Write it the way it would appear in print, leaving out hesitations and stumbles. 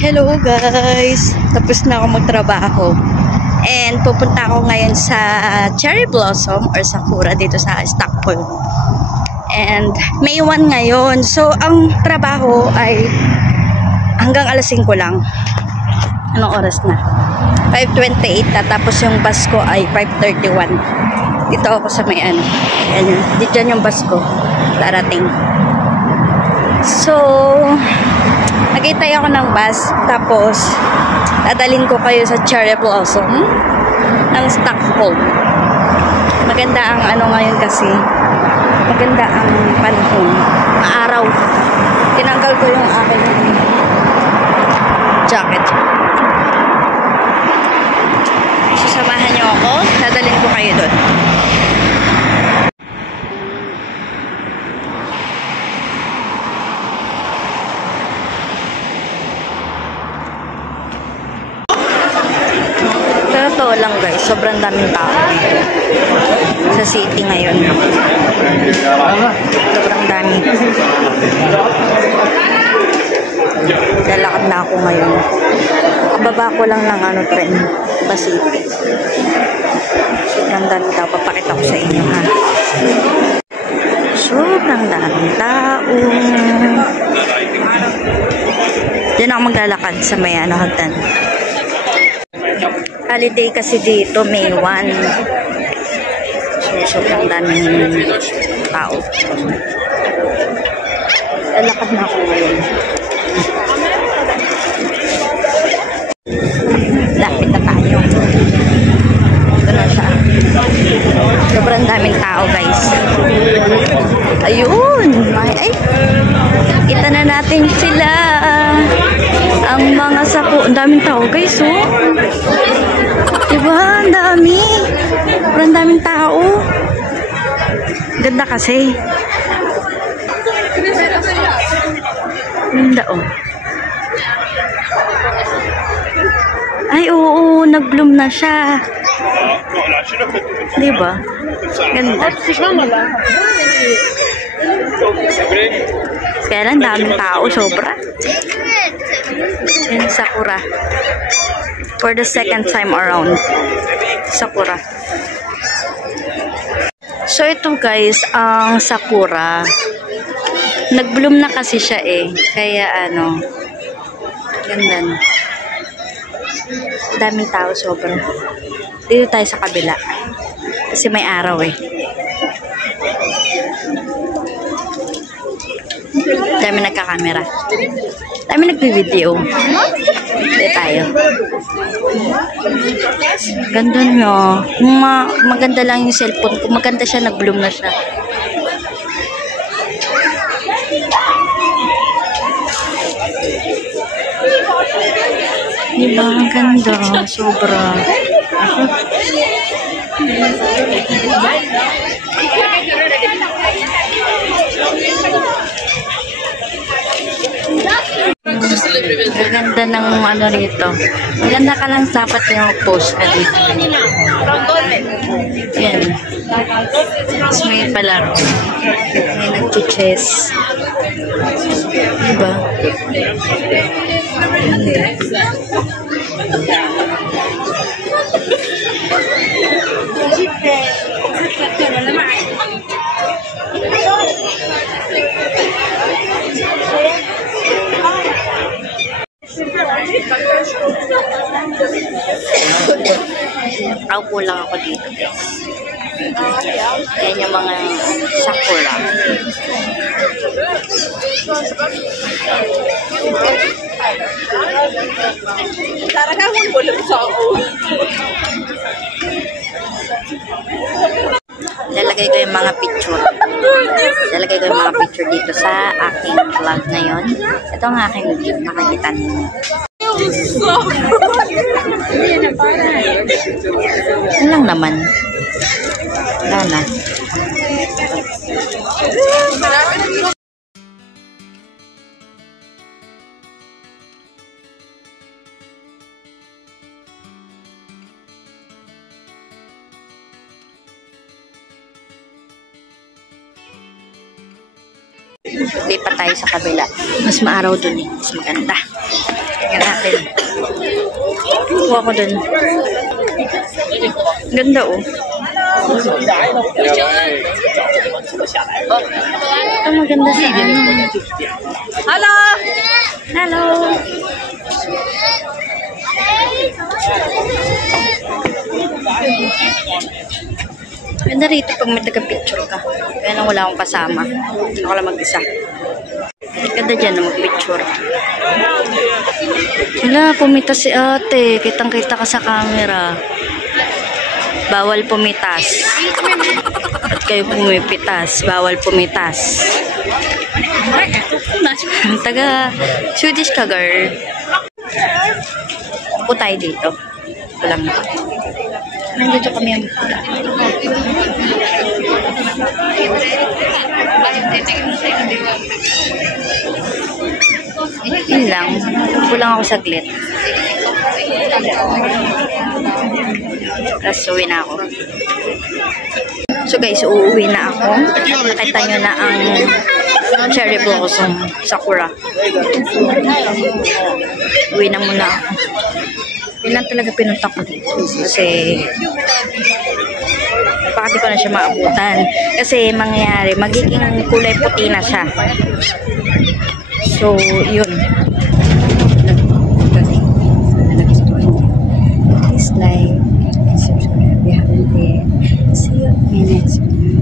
Hello guys! Tapos na ako magtrabaho. And pupunta ako ngayon sa Cherry Blossom or Sakura dito sa Stockholm. And May 1 ngayon. So ang trabaho ay hanggang alas 5 lang. Anong oras na? 5:28 na. Tapos yung bus ko ay 5:31. Dito ako sa may ano. Ayan, dito yung bus ko. Darating. So nagitay ako ng bus, tapos dadalhin ko kayo sa Cherry Blossom ng Stockholm. Maganda ang ano ngayon kasi, maganda ang panahon, maaraw. Tinanggal ko yung aking jacket. Sasamahan niyo ako, dadalhin ko kayo doon. Totoo lang guys, sobrang daming tao sa city ngayon. Sobrang dami. Lalakad na ako ngayon. Kababa ko lang ng ano, tren sa city. Sobrang daming tao. Papakita ko sa inyo ha. Sobrang daming tao. Diyan ako maglalakad sa may ano, hagdan. Holiday kasi dito, May 1. So, sobrang daming tao. Lalakad na ako ngayon. Lapit na tayo. Ito na siya. Sobrang daming tao, guys. Ayun! Ay! Kita na natin sila. Ang mga sapo. Ang daming tao, guys, oh. Diba? Ang dami. Sobrang daming tao. Ganda kasi. Ganda, oh. Ay, oo. Nag-bloom na siya. Diba? Ganda. Kaya lang, daming tao. Sobra. Yan, Sakura. For the second time around. Sakura. So, ito guys, ang Sakura. Nag-bloom na kasi siya eh. Kaya ano, ganda na. Daming tao, sobra. Dito tayo sa kabila. Kasi may araw eh. Dami nagkakamera. Dami nagbi-video. Dito tayo. Ganda niya. Kung maganda lang yung cellphone. Kung maganda siya, nag-bloom na siya. Diba? Ang ganda. Sobra. Ganda ng ano rito. Maganda ka lang dapat yung post ka dito. Yan. Tapos may palaro. May nag-chess. Diba? Aupo lang ako dito. Yan yung mga Sakura. Lalagay ko yung mga picture. Lalagay ko yung mga picture dito sa aking vlog ngayon. Ito ang aking view. Nakikita ninyo. Yan lang naman. Wala na. Lipat tayo sa kabila. Mas maaraw dun eh. Mas maganda. Tingnan natin. Kuha ko dun. Ganda oh. Ito maganda sa ano. Hello! Hello! Ganda rito pag may taga-picture ka. Kaya lang wala akong kasama. Ako lang mag-isa. Ganda dyan na mag-picture. Wala, pumitas si ate. Kitang-kita ka sa camera. Bawal pumitas. At kayo pumipitas. Bawal pumitas. Taga Swedish ka, girl. Upo tayo dito. Ito lang. Nandito kami ang yun lang. Kulang ako saglit. Tapos uwi na ako. So guys, uuwi na ako. Nakita nyo na ang cherry blossom sakura. Uwi na muna ako. Yun lang talaga pinunta ko dito. Kasi baka di ko na siya maabutan. Kasi mangyayari, magiging kulay puti na siya. So, yun. Please like and subscribe if you haven't yet. See you in my next video.